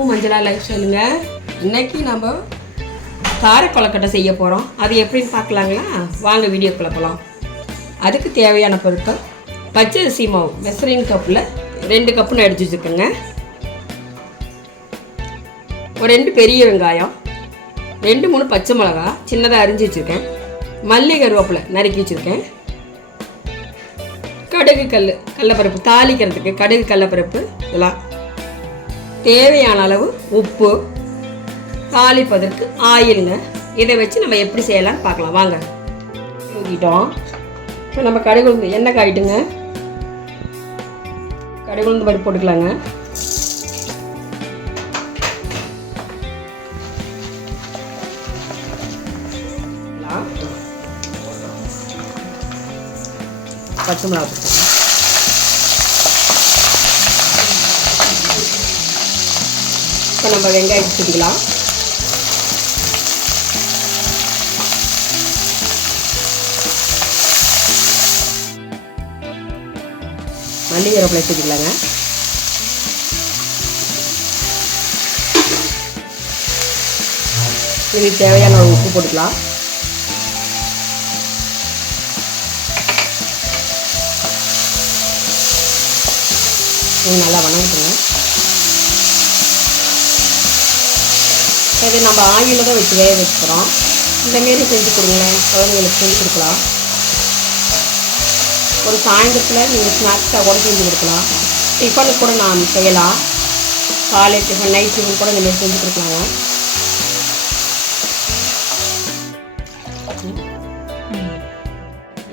Welcome to மஞ்சளா life ஸ்டைலுங்க. இன்னைக்கு நம்ம கார கொழுக்கட்டை செய்ய போகிறோம். அது எப்படின்னு பார்க்கலாங்களா? வாங்க வீடியோக்குள்ள போகலாம். அதுக்கு தேவையான பொருட்கள்: பச்சை அரிசி மாவு மெஷரிங் கப்பில் 2 கப்புன்னு எடுத்து வச்சுருக்கேங்க. ஒரு 2 பெரிய வெங்காயம், 2-3 பச்சை மிளகா சின்னதாக அரிஞ்சு வச்சுருக்கேன். மல்லி கருவேப்பிலை நறுக்கி வச்சுருக்கேன். கடுகு கடலைப்பருப்பு தாளிக்கிறதுக்கு கடுகு கடலைப்பருப்பு இதெல்லாம். தேவையான அளவு உப்பு, தாளிப்பதற்கு ஆயிலுங்க. இதை வச்சு நம்ம எப்படி செய்யலாம்னு பார்க்கலாம் வாங்க. ஊற்றிட்டோம். இப்போ நம்ம கடுகு எண்ணெய் காயிட்டுங்க. கடுகு உளுந்து பருப்பு போட்டுக்கலாங்க. பச்சை மிளகா போட்டுக்கலாம். இப்போ நம்ம வெங்காயம் சேர்த்துக்கலாம். மல்லி கருவேப்பிலை சேர்த்துக்கலாங்க. இதுக்கு தேவையான உப்பு போட்டுக்கலாம். நல்லா வணங்கிட்டுங்க. இது நம்ம ஆயிலில் தான் வச்சு வேக வச்சுக்கிறோம். இந்தமாரி செஞ்சு கொடுங்களேன், குழந்தைங்களுக்கு செஞ்சு கொடுக்கலாம். ஒரு சாயந்தரத்தில் நீங்கள் ஸ்நாக்ஸாக கூட செஞ்சு கொடுக்கலாம். டிஃபனுக்கு கூட நாம் செய்யலாம். காலை டிஃபன், நைட் டிஃபன் கூட இந்தமாரி செஞ்சு கொடுக்கலாங்க.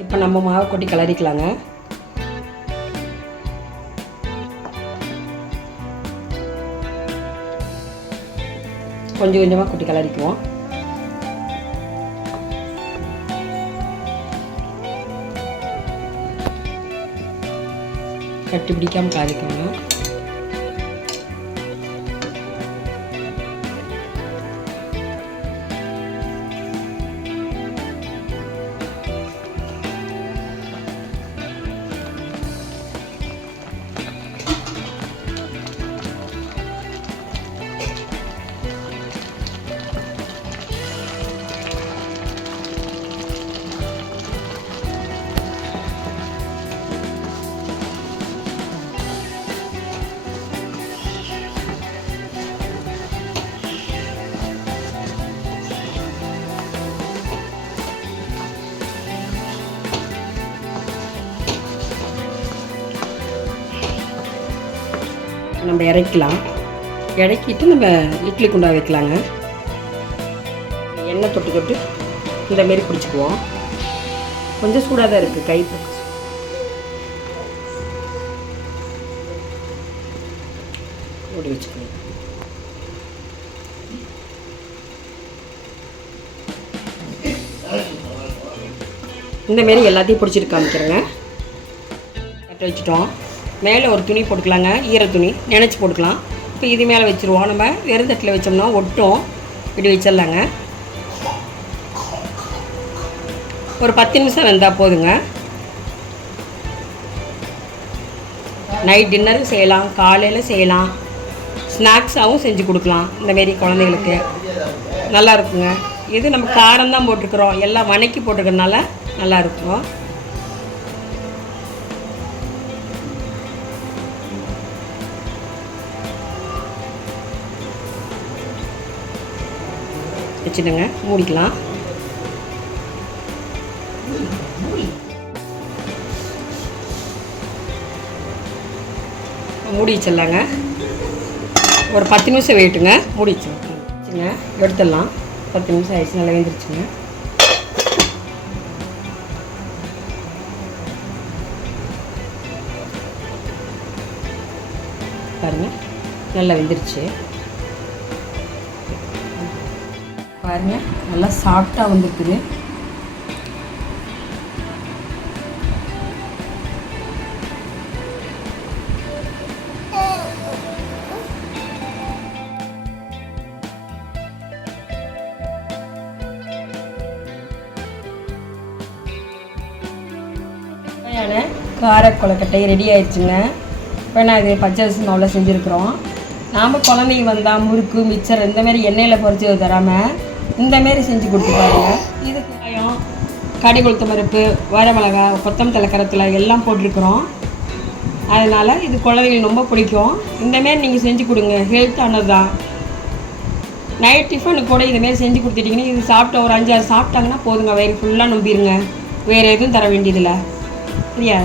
இப்போ நம்ம மாவு கொட்டி கிளறிக்கலாங்க. கொஞ்சம் கொஞ்சமாக கொட்டி கிளறிக்குவோம். கட்டி பிடிக்காமல் காதிக்கணும். நம்ம இறக்கலாம். இறக்கிட்டு நம்ம இட்லி குண்டா வைக்கலாங்க. எண்ணெய் தொட்டு தொட்டு இந்தமாரி பிடிச்சிக்குவோம். கொஞ்சம் சூடாக தான் இருக்குது, கை ஓடி வச்சுக்கணும். இந்தமாரி எல்லாத்தையும் பிடிச்சிட்டு காமிக்கிறேங்க. கட்ட வச்சுட்டோம். மேலே ஒரு துணி போட்டுக்கலாங்க, ஈர துணி நினச்சி போட்டுக்கலாம். இப்போ இது மேலே வச்சுருவோம். நம்ம வெறும் தட்டில் வச்சோம்னா ஒட்டும். இப்படி வச்சிடலாங்க. ஒரு 10 நிமிஷம் வெந்தால் போதுங்க. நைட் டின்னரும் செய்யலாம், காலையில் செய்யலாம், ஸ்நாக்ஸாகவும் செஞ்சு கொடுக்கலாம். இந்தமாரி குழந்தைகளுக்கு நல்லா இருக்குங்க. இது நம்ம காரம் தான் போட்டுருக்குறோம், எல்லாம் வணக்கி போட்டுக்கிறதுனால நல்லாயிருக்கும். வச்சுடுங்க, மூடிக்கலாம். மூடி வச்சிடலாங்க. ஒரு 10 நிமிஷம் வெயிட்டுங்க. மூடி வச்சுங்க, எடுத்துடலாம். 10 நிமிஷம் ஆயிடுச்சு, நல்லா வெந்துருச்சுங்க. பாருங்கள், நல்லா வெந்துருச்சு பாருங்கள். நல்லா சாஃப்டாக வந்துருக்குது. கார கொழுக்கட்டை ரெடி ஆயிடுச்சுங்க. இப்போ நான் இது பச்சை அரிசி மாவில் செஞ்சுருக்குறோம். நாம் குழந்தைங்க வந்தால் முறுக்கு மிக்சர் இந்தமாரி எண்ணெயில் பொரிச்சது தராமல் இந்தமாரி செஞ்சு கொடுத்து பாருங்க. இது வெங்காயம், கடுகு உளுத்தம் பருப்பு, வரமிளகா, கொத்தமல்லி கருவேப்பிலை எல்லாம் போட்டிருக்கிறோம். அதனால் இது குழந்தைங்களுக்கு ரொம்ப பிடிக்கும். இந்தமாரி நீங்கள் செஞ்சு கொடுங்க, ஹெல்த்தானது தான். நைட் டிஃபனுக்கு கூட இதுமாரி செஞ்சு கொடுத்துட்டிங்கன்னா இது சாப்பிட்ட ஒரு 5-6 சாப்பிட்டாங்கன்னா போதுங்க, வயிறு ஃபுல்லாக நம்பிடுங்க. வேறு எதுவும் தர வேண்டியதில்லை. சரியா?